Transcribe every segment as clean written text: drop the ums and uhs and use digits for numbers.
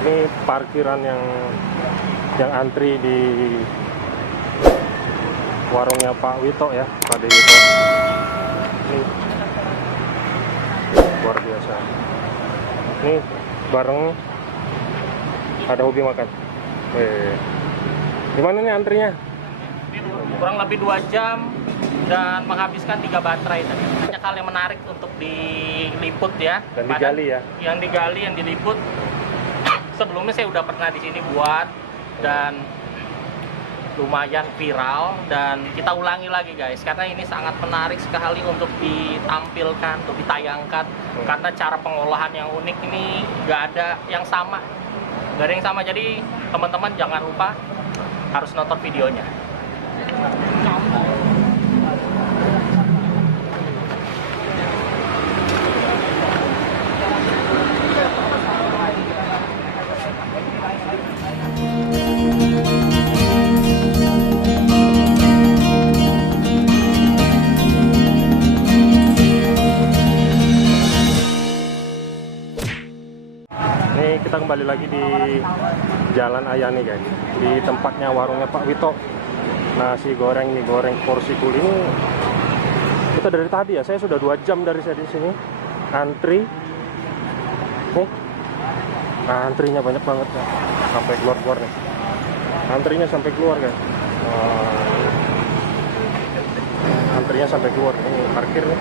Ini parkiran yang antri di warungnya Pak Wito ya, Pak De Wito. Ini luar biasa. Ini bareng ada hobi makan. Gimana nih antrinya? Kurang lebih 2 jam dan menghabiskan 3 baterai tadi. Banyak hal yang menarik untuk diliput ya. Dan digali ya. Yang digali, yang diliput. Sebelumnya saya udah pernah di sini buat dan lumayan viral, dan kita ulangi lagi guys karena ini sangat menarik sekali untuk ditampilkan, untuk ditayangkan karena cara pengolahan yang unik ini nggak ada yang sama, jadi teman-teman jangan lupa harus nonton videonya. Kita kembali lagi di Jalan Ayani guys, di tempatnya warungnya Pak Wito. Nasi goreng, mie goreng, porsi kuli ini kita dari tadi ya, saya sudah 2 jam dari saya di sini antri. Nih, antrinya banyak banget ya, sampai keluar nih, antrinya sampai keluar guys. Antrinya sampai keluar, ini parkir nih.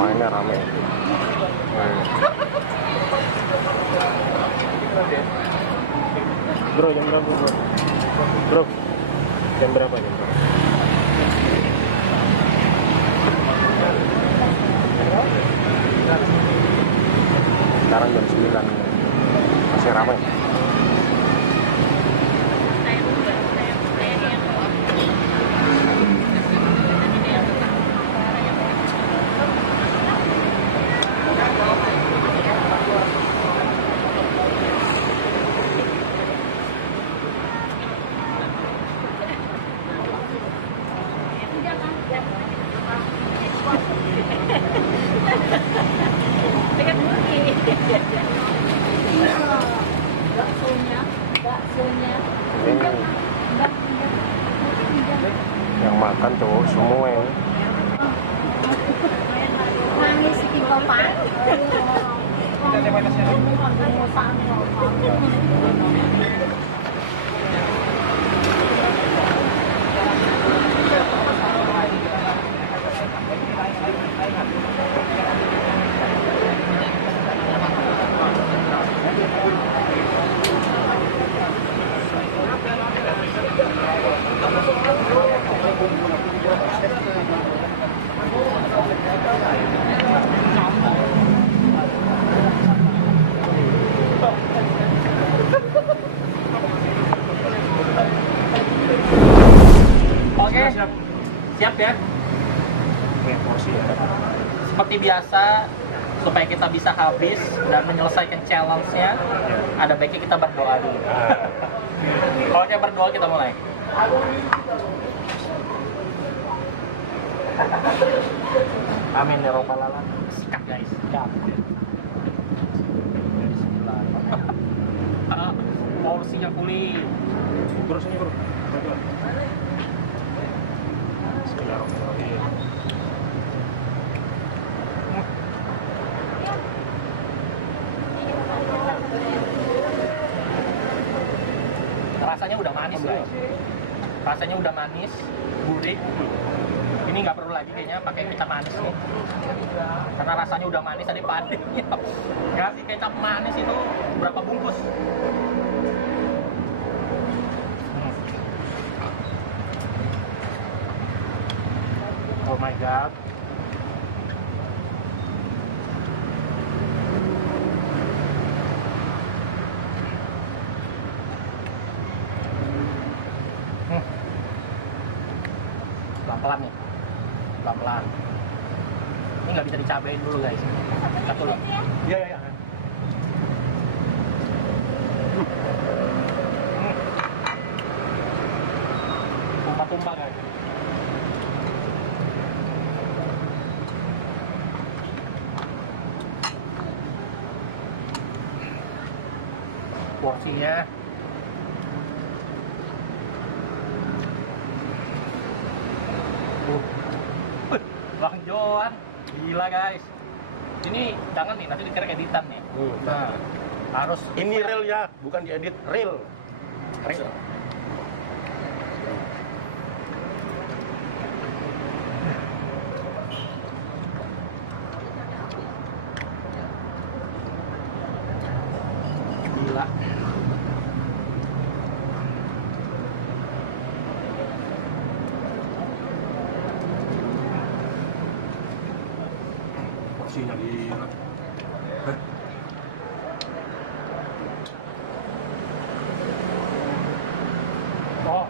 Mainnya rame. Bro, jam berapa bro? Bro, jam berapa? Sekarang jam 9, masih ramai. Yang makan cowok semua ini. Oke, siap ya. Seperti biasa, supaya kita bisa habis dan menyelesaikan challenge-nya, ada baiknya kita berdoa dulu. Oke, berdoa, kita mulai. Amin ya robbal alamin. Sikat guys, sikat. Bismillah. porsinya kuli. Terus ini bro. Bismillahirrahmanirrahim. Rasanya udah manis guys. Rasanya udah manis, gurih. Ini nggak perlu lagi kayaknya pakai kecap manis nih, karena rasanya udah manis tadi padenya. Kasih kecap manis itu berapa bungkus? Oh my god. Pelan-pelan nih, pelan-pelan. Ini nggak bisa dicabain dulu guys. Satu loh. Iya iya. Tumpah-tumpah guys. Porsinya Bang Joan, gila guys. Ini jangan nih, nanti dikira editan nih. Nah, harus Ini real ya, bukan diedit, real. real. Gila. Porsinya gila. Oh.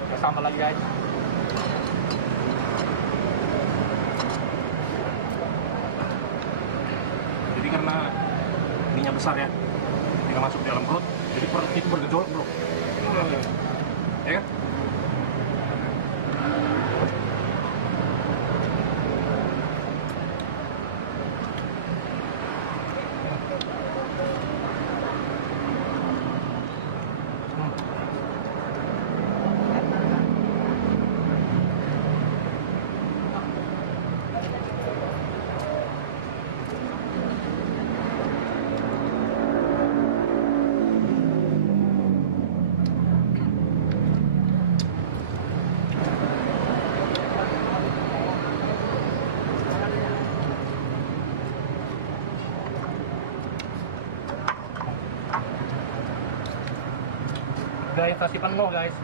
Kita sambal lagi guys. Jadi karena ininya besar ya, ketika masuk di dalam perut, jadi perut itu bergejolak bro. Ya kan? Udah inflasi penuh guys.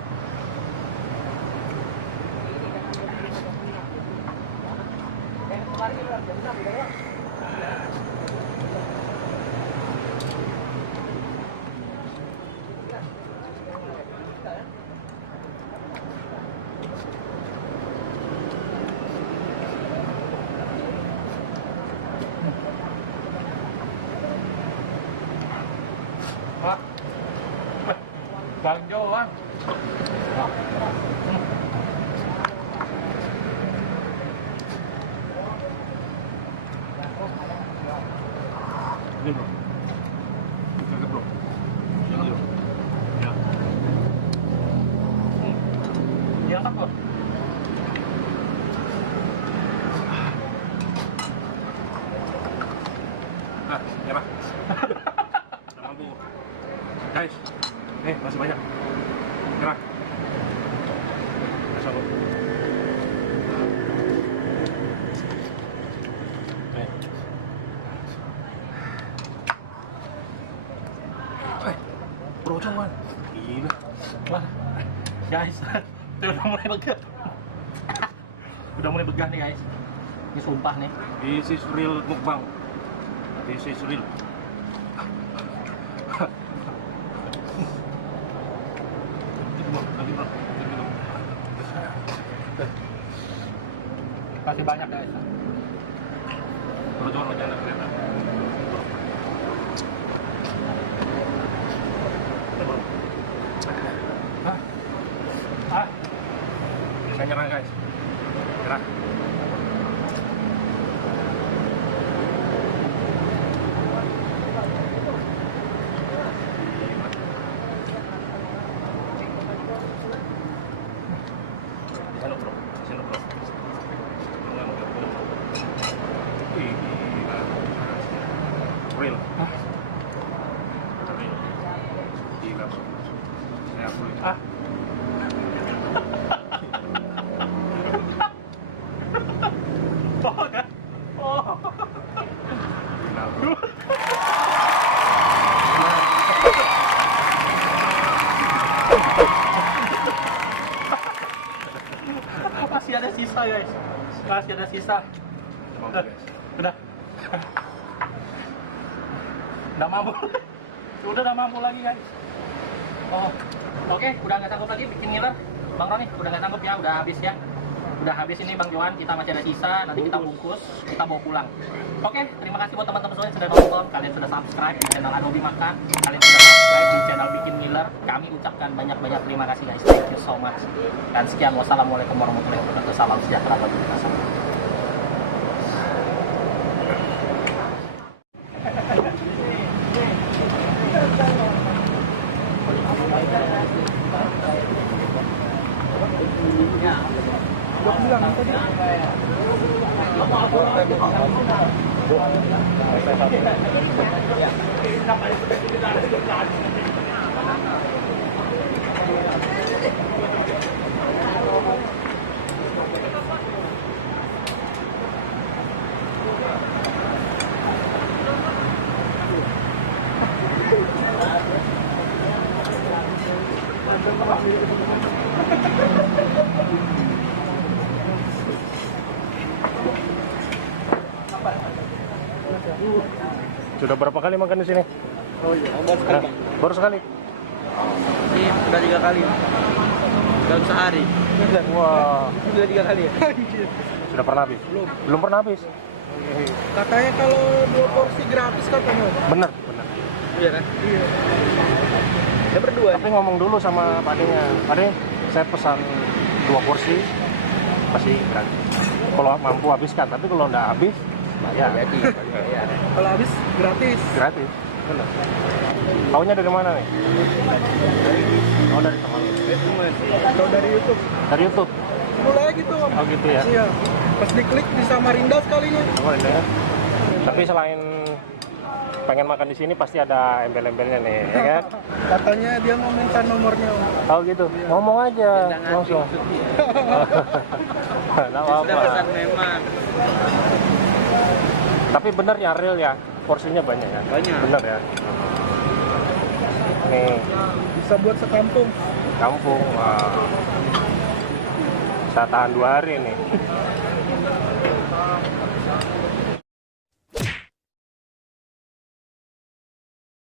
Wah, Bang Joan. Ini bro. Kakak bro. Jangan bro. Ya. Diangkat bro. Ah, ya pak. Udah mampu. Guys, nih masih banyak. Gerak. Masya Allah. Nih. Bro, cuman. Gila. Wah, guys, itu udah mulai begah. Udah mulai begah nih guys. Ini sumpah nih. This is real mukbang. This is real. Lagi bro. Kasih banyak guys. Bro, cuman wajahnya nggak kelihatan. Bro. Hah? Bisa nyerang guys. Nyerang. Real. Gila bro. Saya akui. Oh, kan? Oh. Gila bro. Masih ada sisa guys. Masih ada sisa. Udah. Udah mampu. Udah mampu lagi guys. Oh, oke, udah nggak sanggup lagi bikin ngiler. Bang Roni, udah nggak sanggup ya, udah habis ya. Udah habis ini Bang Johan, kita masih ada sisa, nanti kita bungkus, kita bawa pulang. Oke, terima kasih buat teman-teman semua yang sudah nonton, kalian sudah subscribe di channel Adobe Makan, kalian sudah subscribe di channel Bikin Ngiler. Kami ucapkan banyak-banyak terima kasih guys, thank you so much. Dan sekian, wassalamualaikum warahmatullahi wabarakatuh, salam sejahtera bagi kita semua. Sudah berapa kali makan di sini? Oh iya, baru sekali. Baru sekali. Ini udah 3 kali. Dalam sehari. Wah, Udah 3 kali ya? sudah pernah habis? Belum pernah habis. Katanya kalau 2 porsi gratis katanya. Bener. Iya kan? Iya. Ya berdua. Tapi ngomong dulu sama padenya. Pade, saya pesan 2 porsi pasti gratis. Kalau mampu habiskan, tapi kalau nggak habis, bayar. Kalau habis gratis. Gratis. Bener. Taunya dari mana nih? Oh, dari teman. Kalau dari YouTube. Dari YouTube. Mulai gitu. Oh gitu ya. Iya. Pas diklik di Samarinda sekalinya. Oh, ini ya. Tapi selain pengen makan di sini pasti ada embel-embelnya nih, ya kan? Katanya dia mau minta nomornya. Tahu gitu. Ngomong aja langsung. Nggak apa-apa. memang. Tapi bener ya, real ya. Porsinya banyak ya. Banyak. Bener ya. Nih, Bisa buat sekampung. kampung. Wah. Bisa tahan 2 hari nih.